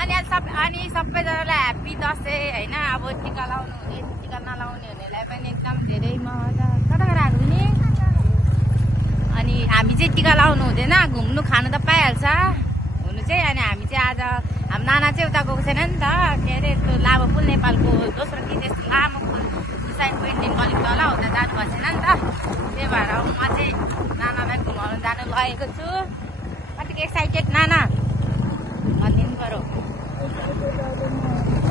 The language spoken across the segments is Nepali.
अनि सबैजनालाई ह्याप्पी दसैँ होइन। अब टिका लाउनु हुने टिका नलाउने हुनेलाई पनि एकदम धेरै मजा कता आएको नि। अनि हामी चाहिँ टिका लाउनु हुँदैन, घुम्नु खानु त पाइहाल्छ हुनु चाहिँ। अनि हामी चाहिँ आज हाम्रो नाना चाहिँ उता गएको छैन नि त, के अरे त्यो लामो पुल नेपालको दोस्रो कि त्यस्तो लामो पुल सुसाइड पोइन्टदेखि अलिक तल उता जानुभएको छैन नि त। त्यही भएर म चाहिँ नानालाई घुमाउनु जानु लगेको छु। कतिको एक्साइटेड नाना भनिदिनु पऱ्यो।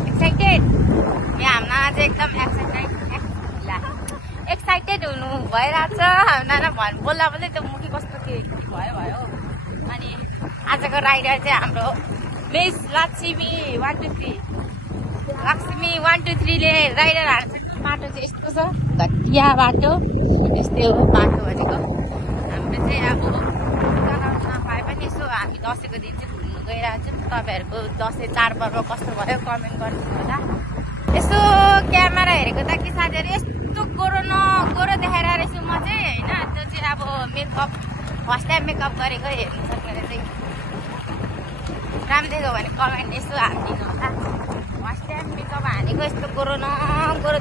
एक्साइटेड हाम्रो नाना चाहिँ एकदम एक्साइटेड हुनु भइरहेको छ। हाम्रो नाना बोल्दा बोल्दै त्यो मुखी कस्तो के भयो। अनि आजको राइडर चाहिँ हाम्रो मिस लक्ष्मी 1 2 3 लक्ष्मी 1 2 3 ले राइडर हाल्छ। बाटो चाहिँ यस्तो छ, घटिया बाटो। यस्तै हो बाटो भनेको। हाम्रो चाहिँ अब नपाए पनि यसो हामी दसैँको दिन चाहिँ घुम्नु गइरहेको छौँ। तपाईँहरूको दसैँ चाडपर्व कस्तो भयो कमेन्ट गर्नु होला। यसो क्यामेरा हेरेको त कि साथीहरू यस्तो गोरो देखाएर रहेछु म चाहिँ होइन। त्यो चाहिँ अब मेकअप फर्स्ट टाइम मेकअप गरेको हेर्नु सक्ने चाहिँ राम्रो देख्यो भने कमेन्ट यसो हालिदिनु होला। फर्स्ट टाइम मेकअप हानेको यस्तो गोरो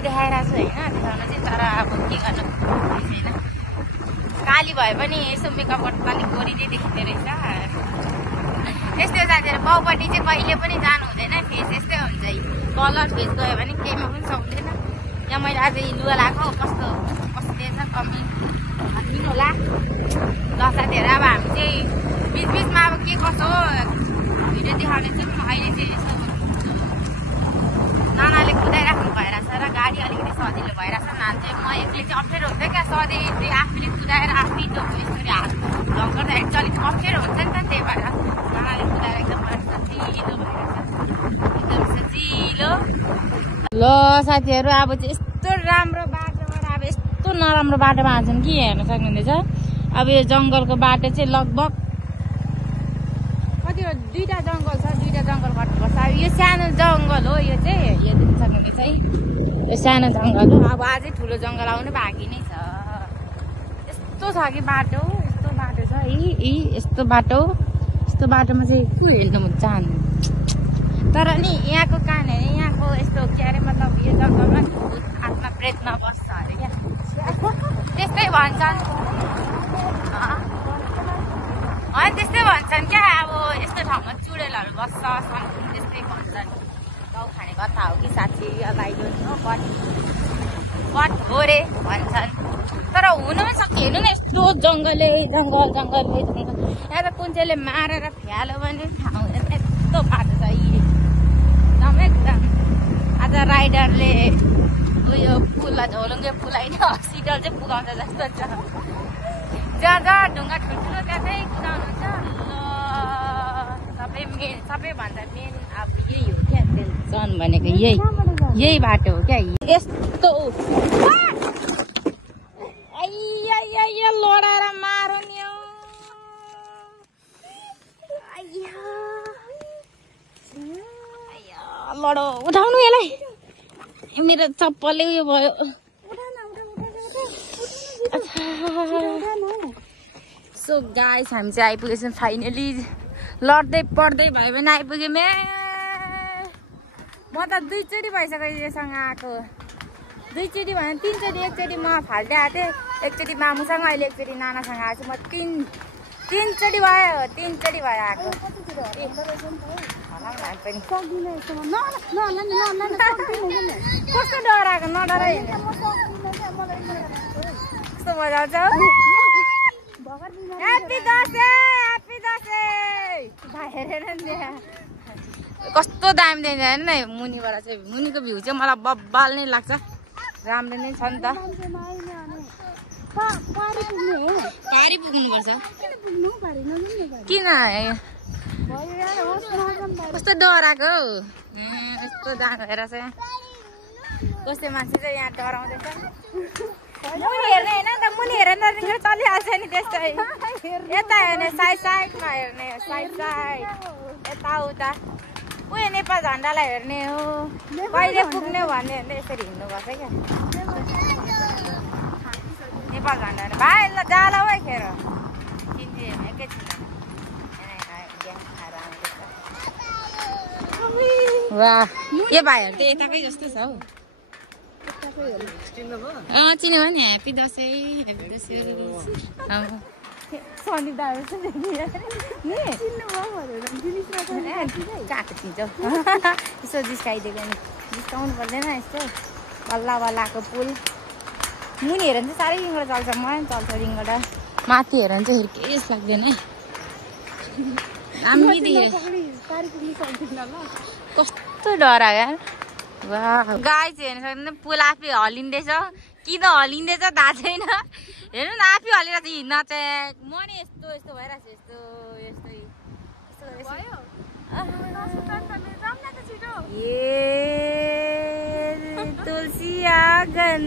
देखाइरहेको छु होइन, देखाउनु चाहिँ। तर अब के गर्नु छैन, काली भए पनि यसो मेकअप गर्नु अलिक गोरी चाहिँ देखिँदो रहेछ। यस्तै साथीहरू बाउपट्टि चाहिँ कहिले पनि जानु हुँदैन, फेस यस्तै हुन्छ। कलर फेस गयो भने केहीमा पनि सक्दैन। यहाँ मैले आज लुगा लगाएको कस्तो दिएछ कमेन्ट भनिदिनु होला। ल साथीहरू अब हामी चाहिँ बिचबिचमा अब के कसो भिडियो देखाउने छौँ। अहिले चाहिँ यसो नानाले कुदाइराख्नु भइरहेछ र गाडी अलिकति सजिलो भइरहेछ। नाना चाहिँ म एक्लै चाहिँ अप्ठ्यारो हुन्छ क्या, सधैँ चाहिँ आफूले कुदाएर आफै त्यो यसरी हात ढङ गर्दाखेरि चाहिँ अलिक अप्ठ्यारो हुन्छ नि त। त्यही भएर नानाले कुदाएर एकदम सजिलो भइरहेछ, एकदम सजिलो। ल साथीहरू अब चाहिँ यस्तो राम्रो बाटोबाट अब यस्तो नराम्रो बाटोमा हाल्छन् कि हेर्न सक्नुहुँदैछ। अब यो जङ्गलको बाटो चाहिँ लगभग कति 2टा जङ्गल छ, 2टा जङ्गल कट्नुपर्छ। अब यो सानो जङ्गल हो, यो चाहिँ यो देख्न सक्नुहुँदैछ है, यो सानो जङ्गल हो। अब अझै ठुलो जङ्गल आउनु बाँकी नै छ। यस्तो छ कि बाटो, यस्तो बाटो छ है, यस्तो बाटोमा चाहिँ को हेर्नु म चाहनु। तर नि यहाँको कहानी यहाँको यस्तो के अरे मतलब यो जङ्गलमा भूत आत्मा प्रेतमा बस्छ अरे क्या, त्यस्तै भन्छन्। होइन त्यस्तै भन्छन् क्या। अब यस्तो ठाउँमा चुडेलहरू बस्छ त्यस्तै भन्छन्। गाउँ खाने कथा हो कि साथी, कट हो रे भन्छन्। तर हुनु पनि सक्यो। हेर्नु न यस्तो जङ्गल। यहाँ त कुन चाहिँले मारेर फ्यालो भने थाहा हुँदैन, यस्तो बाटो छ एकदम। आज राइडरले उयो पुललाई झोलुङ्गे पुलाइ हस्पिटल चाहिँ पुगाउँछ जस्तो छ। जहाँ ढुङ्गा ठुल्ठुलो त्यहाँ चाहिँ कुदाउनुहुन्छ। सबैभन्दा मेन अब यही हो क्या, टेन्सन भनेको यही बाटो हो क्या। यस्तो लडाएर मारो नि लडो उठाउनु यसलाई। मेरो चप्पलले उयो भयो। सो गाइस हामी चाहिँ आइपुगेछौँ फाइनली। लड्दै पढ्दै भयो भने आइपुग्यौँ। म त 2 चोटि भइसक्यो योसँग आएको। 2 चोटि भने 3 चोटि। एकचोटि म फाल्टै आएको थिएँ, एकचोटि मामुसँग, अहिले एकचोटि नानासँग आएको छु। म 3 चोटि भयो आएको। कस्तो डराएको, नडराइ कस्तो मजा आउँछ। ह्याप्पी दसैँ कस्तो दामी देख्छ हेर्नु है। मुनिबाट चाहिँ मुनिको भ्यू चाहिँ मलाई बब्बाल नै लाग्छ, राम्रो नै छ नि त। पारी पुग्नुपर्छ किन, कस्तो डराएको हौ। यस्तो दामी हेर चाहिँ कस्तो मान्छे चाहिँ यहाँ डराउँदैछ। मुनि हेर्ने होइन त, मुनि हेरेर चलिहाल्छ नि त्यस्तै। यता हेर्ने साइडमा हेर्ने, साइड यताउता उयो नेपाल झन्डालाई हेर्ने हो। कहिले पुग्ने भन्ने हेर्ने यसरी हिँड्नुपर्छ क्या नेपाल झन्डा। भाइ ल जाला हो खेर एकैछिन वाह यो भाइहरू त यताकै जस्तो छ हौ चिन्नुभयो नि ह्याप्पी दसैँ सन्दीप दाहरू काको चिन्छ यसो जिस्काइदिएको नि जिस्काउनु पर्दैन यस्तो बल्ल बल्लाको पुल मुनि हेर चाहिँ साह्रै रिङबाट चल्छ मलाई चल्छ रिङबाट माथि हेर चाहिँ केही लाग्दैन है दामी कस्तो डरा यार गाई चाहिँ हेर्नु सक्दैन पुल आफै हलिँदैछ किन हलिँदैछ थाहा छैन हेर्नु न आफै हलिरहेको छ हिँड्न चाहिँ म नि यस्तो यस्तो भइरहेको छु यस्तो ए तुलसी आँगन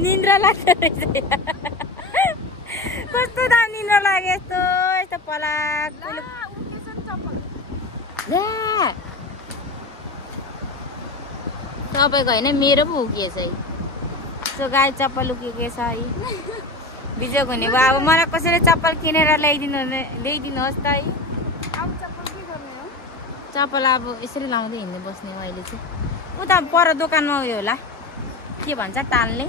निन्द्रा लाग्छ रहेछ कस्तो दाम निन्द्रा लाग्यो यस्तो यस्तो पलाक तपाईँको होइन मेरो पो उकिएछ है सो गाई चप्पल उकिएको छ है बिजोग हुने भयो अब मलाई कसैले चप्पल किनेर ल्याइदिनुहोस् त है चप्पल अब यसरी लाउँदै हिँड्दै बस्ने अहिले चाहिँ उता पर दोकानमा उयो होला के भन्छ टाल्ने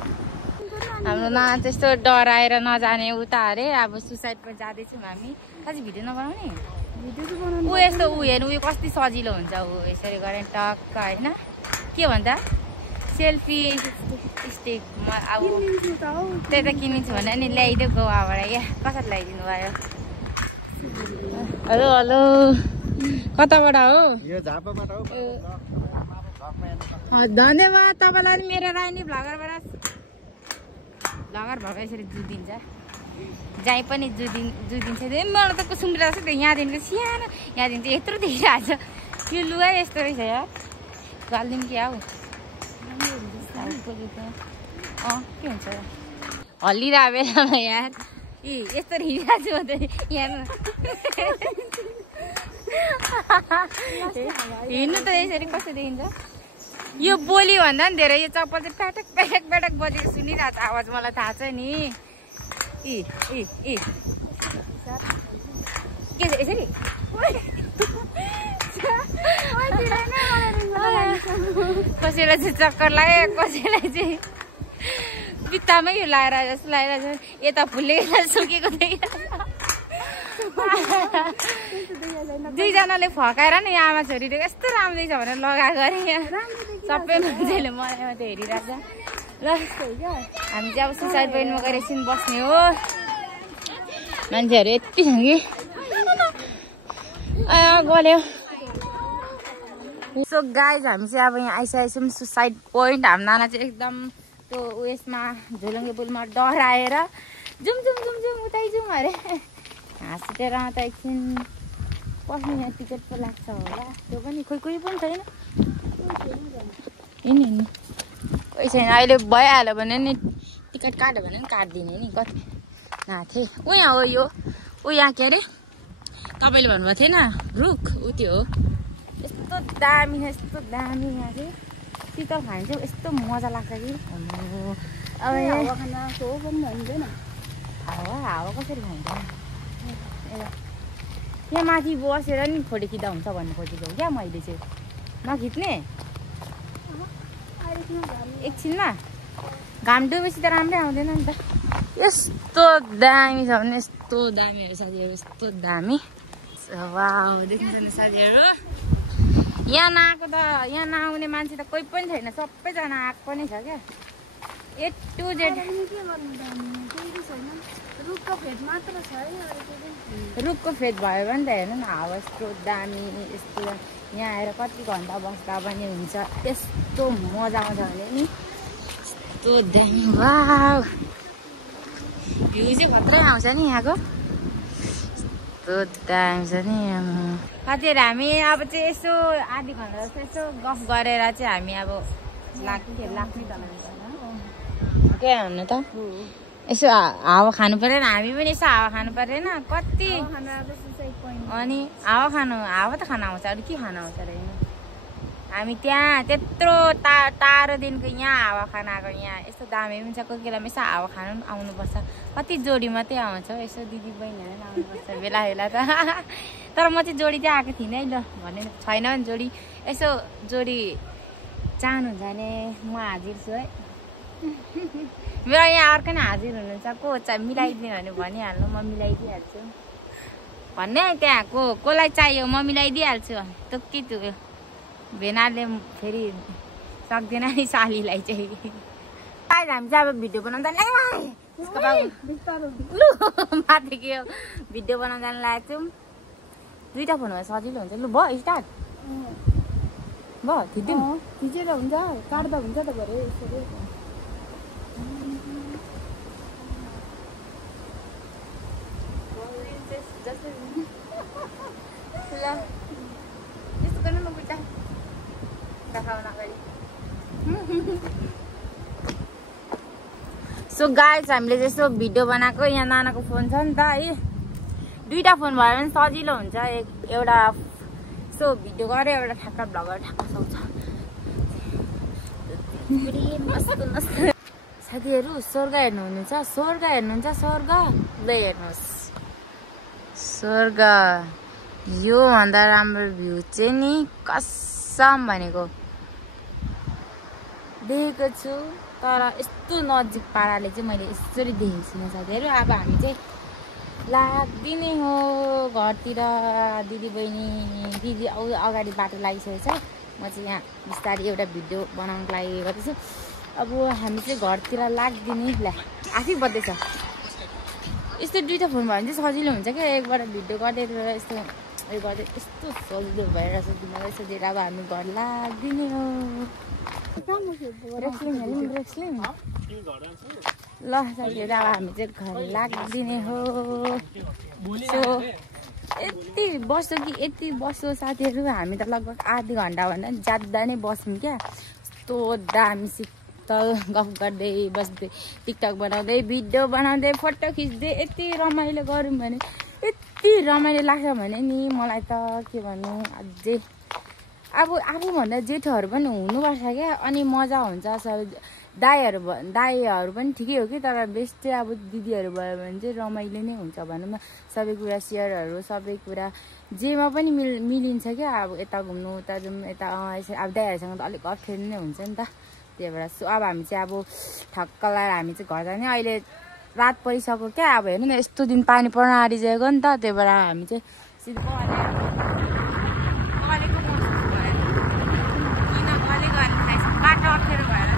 हाम्रो न त्यस्तो डराएर नजाने उता अरे अब सुसाइडमा जाँदैछौँ हामी खासै भिडियो नबनाउने ऊ यस्तो ऊ हेर्नु उयो कति सजिलो हुन्छ ऊ यसरी गरेँ टक्क होइन के भन्छ सेल्फी स्टिकमा अब त्यही त किनिन्छु भने नि ल्याइदियो गोवाबाट या कसरी ल्याइदिनु भयो हेलो हेलो कताबाट हो धन्यवाद तपाईँलाई मेरो रानी भ्लगरबाट भ्लगर भएको यसरी जुदिन्छ जहीँ पनि जुदिन्छ मलाई त सुँगिरहेको छ त्यो यहाँदेखिको सानो यहाँदेखि चाहिँ यत्रो देखिरहेको छ यो लुगा यस्तो रहेछ यार गालिदिउँ कि आऊ के हुन्छ हल्लिरहेको बेलामा यार यस्तो हिँडिरहेको छु म त यहाँ हिँड्नु त यसरी कस्तो देखिन्छ यो बोली भन्दा पनि धेरै यो चप्पल चाहिँ प्याटक प्याटक प्याटक बजेको सुनिरहेको छ आवाज मलाई थाहा छ नि के छ यसरी कसैलाई चाहिँ चक्कर लाग्यो कसैलाई चाहिँ बित्तामै यो लगाएर जस्तो लगाइरहेको छ यता फुलेको सुकेको दुईजनाले फकाएर नि आमा छोरीले यस्तो राम्रो देख्छ भनेर लगाएको अरे यहाँ सबै मान्छेले मलाई मात्रै हेरिरहेछ ल हामी चाहिँ अब सुसाइड पोइन्टमा गएर एकछिन बस्ने हो मान्छेहरू यति छ कि गल्यो सो गाइज हामी चाहिँ अब यहाँ आइसकेको छौँ सुसाइड पोइन्ट हाम्रो नाना चाहिँ एकदम त्यो उयसमा झोलुङ्गे पुलमा डराएर जुम जुम जुम जुम उतै जाउँ अरे हाँसेर त एकछिन पस्ने यहाँ टिकट पो लाग्छ होला त्यो पनि कोही पनि छैन हिँड्नु कोही छैन अहिले भइहाल्यो भने नि टिकट काट्यो भने नि काटिदिने नि कति नाथे ऊ यहाँ हो यो ऊ यहाँ के अरे तपाईँले भन्नुभएको थिएन रुख ऊ त्यो हो यस्तो दामी यहाँ चाहिँ शीतल खाने चाहिँ यस्तो मजा लाग्छ कि अब हावा कसरी खान्छ यहाँ माथि बसेर नि फोटो खिच्दा हुन्छ भन्नु खोजेको हो क्या मैले चाहिँ नखिच्ने एकछिनमा घाम डुबेपछि त राम्रै आउँदैन नि त यस्तो दामी छ भने यस्तो दामी हो साथीहरू यस्तो दामी वाउ देख्नुहुन्छ साथीहरू यहाँ नआएको त यहाँ नआउने मान्छे त कोही पनि छैन सबैजना आएको पनि छ क्या A to Z रुखको फेद भयो भने त हेर्नु न हावा यस्तो दामी यस्तो यहाँ आएर कति घन्टा बस्दा पनि हुन्छ यस्तो मजा आउँछ भने नि यस्तो दामी वाउ भ्यू चाहिँ खत्रै आउँछ नि यहाँको यस्तो दामी छ नि साथीहरू हामी अब चाहिँ यसो आधी घन्टा जस्तो यसो गफ गरेर चाहिँ हामी अब लाग्ने त के हुनु त यसो हावा खानु परेन हामी पनि यसो हावा खानु परेन कति अनि हावा त खानु आउँछ अरू के खानु आउँछ र हामी त्यहाँ त्यत्रो टाढोदेखिको यहाँ हावा खान आएको यहाँ यस्तो दामी पनि छ कोही बेला यसो हावा खानु पनि आउनुपर्छ कति जोडी मात्रै आउँछ यसो दिदी बहिनीहरू पनि आउनुपर्छ बेला बेला त तर म चाहिँ जोडी चाहिँ आएको थिइनँ है ल भन्ने छैन भने जोडी यसो जोडी चाहनुहुन्छ भने म हाजिर छु है मेरो यहाँ अर्कै नै हाजिर हुनुहुन्छ को मिलाइदिनु भने भनिहाल्नु म मिलाइदिइहाल्छु भन्ने त्यहाँ कसलाई चाहियो म मिलाइदिइहाल्छु तुक्की तुक्यो भेनाले फेरि सक्दैन नि सालीलाई चाहिँ हामी चाहिँ अब भिडियो बनाउनु जानु लु माथि के भिडियो बनाउनु जानु लागेको छौँ दुईवटा फोन भए सजिलो हुन्छ लु भयो स्टार्ट भयो थिच्दिउँ थिचेर हुन्छ काट्दा हुन्छ त भरे यस्तो गर्नु न बुट्टा सो गाइस हामीले जस्तो भिडियो बनाएको यहाँ नानाको फोन छ नि त है दुईटा फोन भयो भने सजिलो हुन्छ एउटा सो भिडियो गरेर एउटा ठ्याक्क भ्लगर ठ्याक्क सक्छ साथीहरू स्वर्ग हेर्नुहुन्छ स्वर्ग हेर्नुहुन्छ स्वर्ग ल हेर्नुहोस् स्वर्ग यो भन्दा राम्रो भ्यू चाहिँ नि कसम भनेको देखेको छु तर यस्तो नजिक पाराले चाहिँ मैले यसरी देखेको छुइनँ साथीहरू अब हामी चाहिँ लाग्दिनै हो घरतिर दिदी बहिनी दिदी अगाडि बाटो लागिसकेको छ म चाहिँ यहाँ बिस्तारै एउटा भिडियो बनाउनको लागि गर्दैछु अब हामी चाहिँ घरतिर लाग्दिने ला आफै बज्दैछ यस्तो दुईवटा फोन भयो भने चाहिँ सजिलो हुन्छ क्या एकबाट भिडियो गर्दै यस्तो उयो गर्दै यस्तो सजिलो भएर सोधिँदै सोधेर अब हामी घर लाग्दिने हो ल साथीहरू अब हामी चाहिँ घर लाग्दिने हो सो यति बस्यो कि यति बस्यो साथीहरू हामी त लगभग आधी घन्टाभन्दा ज्यादा नै बस्यौँ क्या यस्तो दामी शीतल गफ गर्दै बस्दै टिकटक बनाउँदै भिडियो बनाउँदै फोटो खिच्दै यति रमाइलो गऱ्यौँ भने यति रमाइलो लाग्छ भने नि मलाई त के भन्नु अझै अब आफूभन्दा जेठोहरू पनि हुनुपर्छ क्या अनि मजा हुन्छ सब दाईहरू पनि ठिकै हो कि तर बेस्ट चाहिँ अब दिदीहरू भयो भने चाहिँ रमाइलो नै हुन्छ भनौँ न सबै कुरा सेयरहरू सबै कुरा जेमा पनि मिलिन्छ क्या अब यता घुम्नु उता जाउँ यता अब दाईहरूसँग त अलिक अप्ठ्यारो नै हुन्छ नि त त्यही भएर सो अब हामी चाहिँ अब ठक्क लगाएर हामी चाहिँ घर जाने अहिले रात परिसक्यो क्या अब हेर्नु न यस्तो दिन पानी पर्न आँटिसकेको नि त त्यही भएर हामी चाहिँ सिधै बाटो अप्ठ्यारो भएर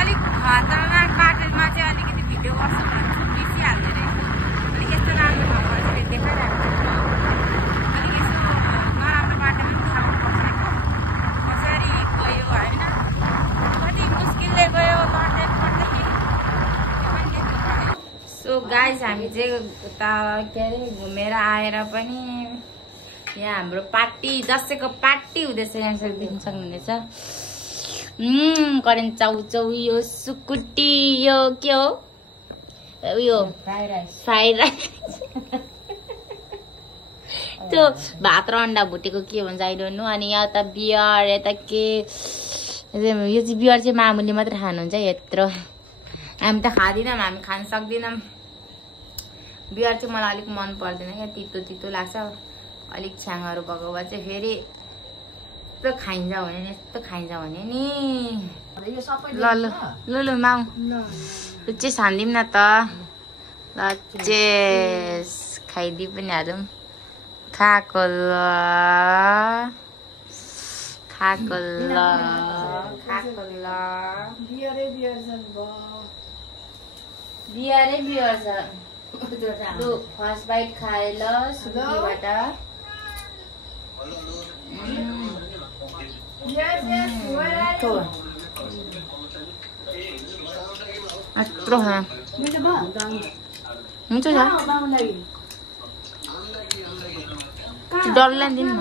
अलिक खतरनाक बाटोमा चाहिँ अलिकति भिडियो गर्छु भने बिर्सिहाल्दो रहेछ अलिक यस्तो राम्रो भएको चाहिँ देखाइरहेको अलिक यस्तो नराम्रो बाटोमा पनि थाहा पर्छ कसरी गयो होइन कति मुस्किलले गयो लड्दै सो गाइस हामी चाहिँ उता के अरे घुमेर आएर पनि यहाँ हाम्रो पार्टी दसैँको पार्टी हुँदैछ यहाँ देख्न सक्नुहुनेछ करेन्ट चाउचाउ यो सुकुटी यो के हो उयो फ्राई राइस त्यो भात र अन्डा भुटेको के भन्छ आई डोन्ट नो अनि यता बियर यता के यो चाहिँ बियर चाहिँ मामुली मात्रै खानुहुन्छ यत्रो हामी त खाँदैनौँ हामी खान सक्दैनौँ बियर चाहिँ मलाई अलिक मन पर्दैन क्या तितो तितो लाग्छ अलिक छ्याङहरू भएको भए चाहिँ फेरि यस्तो खाइन्छ भने नि यस्तो खाइन्छ भने नि ल ल ल ल माउ चाहिँ छान्दिउँ न त ल चेस खाइदिइ पनि हालौँ खाएको ल खाएको ल खाएको ल बियरै बियर छ लु फर्स्ट बाइट खाए ल सुकीबाट यत्रो हुन्छ डल्लै दिनु